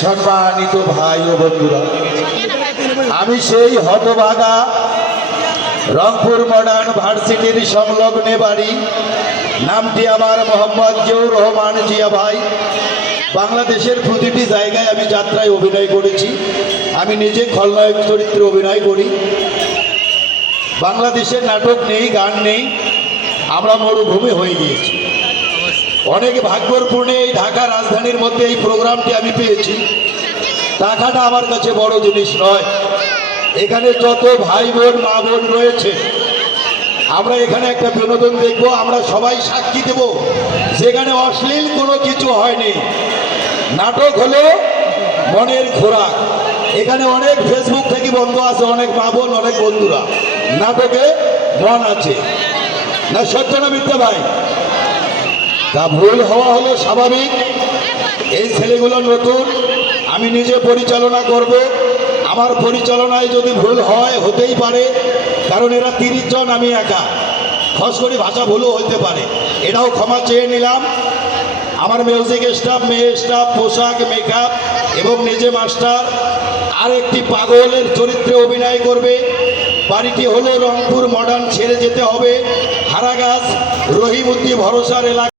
সম্মানিত ভাই ও বন্ধুরা, আমি সেই হতভাগা রংপুর মডার্ন ভার্সিটির সংলগ্নে বাড়ি। নামটি আমার মোহাম্মদ জিয়াউর রহমান জিয়া ভাই। বাংলাদেশের প্রতিটি জায়গায় আমি যাত্রায় অভিনয় করেছি। আমি নিজে খলনায়ক চরিত্রে অভিনয় করি। বাংলাদেশের নাটক নেই, গান নেই, আমরা মরুভূমি হয়ে গিয়েছি। অনেক ভাগ্যপূর্ণ এই ঢাকা রাজধানীর মধ্যে এই প্রোগ্রামটি আমি পেয়েছি। টাকাটা আমার কাছে বড় জিনিস নয়। এখানে যত ভাই বোন মা বোন রয়েছে, আমরা এখানে একটা বিনোদন দেখব। আমরা সবাই সাক্ষী দেব যেখানে অশ্লীল কোনো কিছু হয়নি। নাটক হলো মনের খোরাক। এখানে অনেক ফেসবুক থেকে বন্ধু আছে, অনেক মা বোন, অনেক বন্ধুরা। নাটকে মন আছে না, সত্য না মিথ্যা ভাই? তা ভুল হওয়া হলো স্বাভাবিক। এই ছেলেগুলো নতুন, আমি নিজে পরিচালনা করব। আমার পরিচালনায় যদি ভুল হয়, হতেই পারে, কারণ এরা 30 জন, আমি একা। খস করে ভাষা ভুলও হতে পারে, এটাও ক্ষমা চেয়ে নিলাম। আমার মিউজিক স্টাফ, মেয়ে স্টাফ, পোশাক, মেকআপ এবং নিজে মাস্টার আর একটি পাগলের চরিত্রে অভিনয় করবে। বাড়িটি হলো রংপুর মডার্ন, ছেড়ে যেতে হবে হারাগাছ রহিমউদ্দি ভরসার এলাকা।